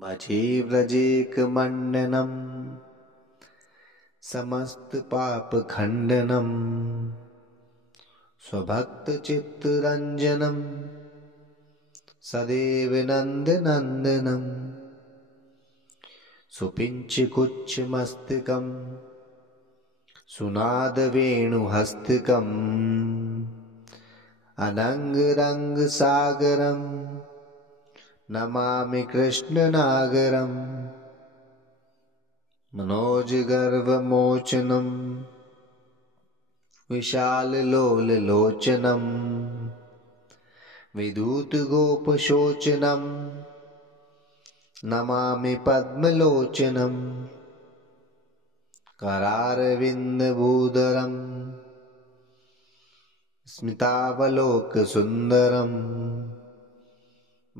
भजे व्रजेकमण्डनं समस्तपापखण्डनं स्वभक्तचित्तरञ्जनं सदैव नन्दनन्दनं सुपिञ्चकुच्चमस्तकं सुनादवेणुहस्तकम् अनङ्गरङ्गसागरं नमामि कृष्णनागरं मनोजगर्वमोचनं विशाललोललोचनं विदूतगोपशोचनं नमामि पद्मलोचनं करारविन्दभूधरं स्मितावलोकसुन्दरं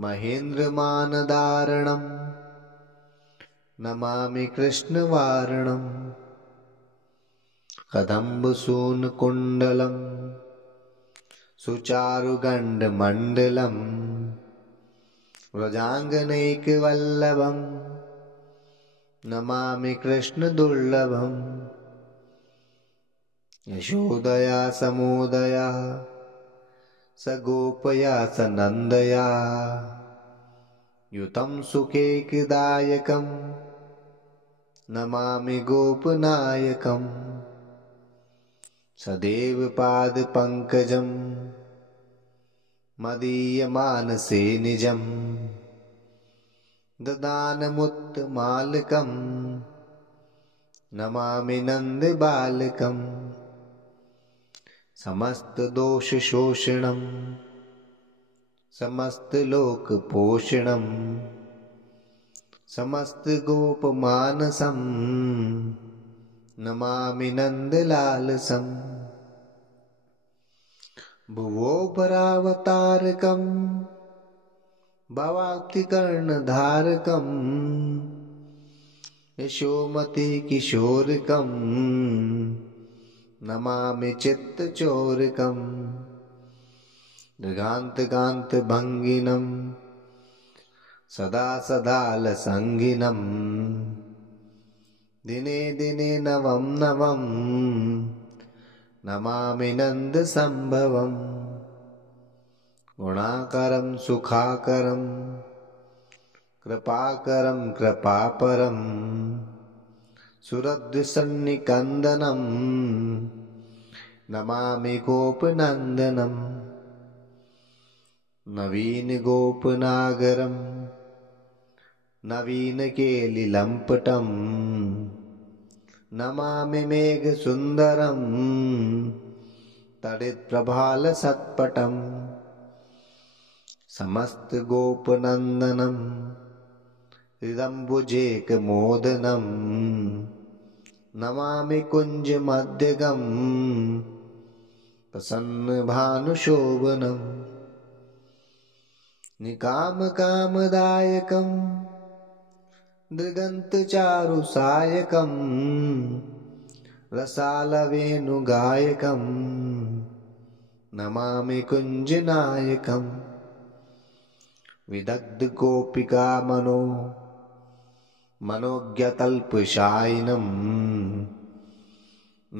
महेन्द्रमानदारणं नमामि कृष्णवारणं कदम्बसूनकुण्डलं सुचारुगण्डमण्डलं व्रजाङ्गनैकवल्लभं नमामि कृष्णदुर्लभं यशोदया समुदया सगोपया सनन्दया युतं सुखैकदायकं नमामि गोपनायकं सदैव पादपङ्कजं मदीयमानसे निजं ददानमुत्तमालकं नमामि नन्दबालकं समस्तदोषशोषणं समस्तलोकपोषणं समस्तगोपमानसं नमामि नन्दलालसं भुवोपरावतारकं भवाप्तिकर्णधारकं यशोमतिकिशोरकं नमामि चित्तचोरकं दृगान्तकान्तभङ्गिनं सदा सदालसङ्गिनं दिने दिने नवं नवं नमामि नन्दसम्भवं गुणाकरं सुखाकरं कृपाकरं कृपापरं सुरद्विसन्निकन्दनं नमामि गोपनन्दनं नवीनगोपनागरं नवीनकेलिलम्पटं नमामि मेघसुन्दरं तडित्प्रभालसत्पटं समस्तगोपनन्दनं हृदम्बुजेकमोदनं नमामि कुञ्जमध्यगं प्रसन्नभानुशोभनं निकामकामदायकं दृगन्तचारुसायकं रसालवेणुगायकं नमामि कुञ्जनायकं विदग्धगोपिकामनो मनोज्ञतल्पशायिनं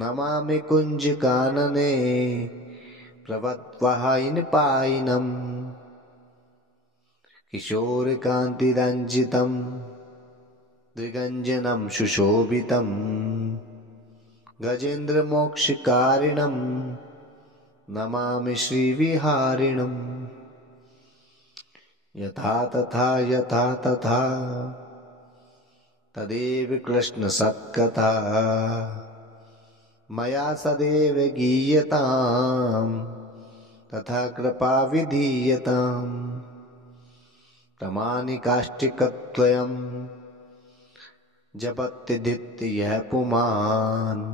नमामि कुञ्जकानने प्रवत्वहायिनपायिनं किशोरकान्तिरञ्जितं दृगञ्जनं सुशोभितं गजेन्द्रमोक्षकारिणं नमामि श्रीविहारिणं यथा तथा यथा तथा तदेव कृष्णसत्कथा मया सदैव गीयतां तथा कृपा विधीयताम् प्रमाणिकाष्टिकद्वयं जपत्यदित्य यः पुमान्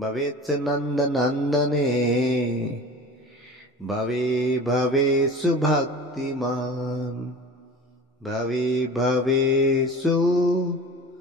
भवेत् नन्दनन्दने भवे भवे सुभक्तिमान् भवे भवे सुभक्तिमान्।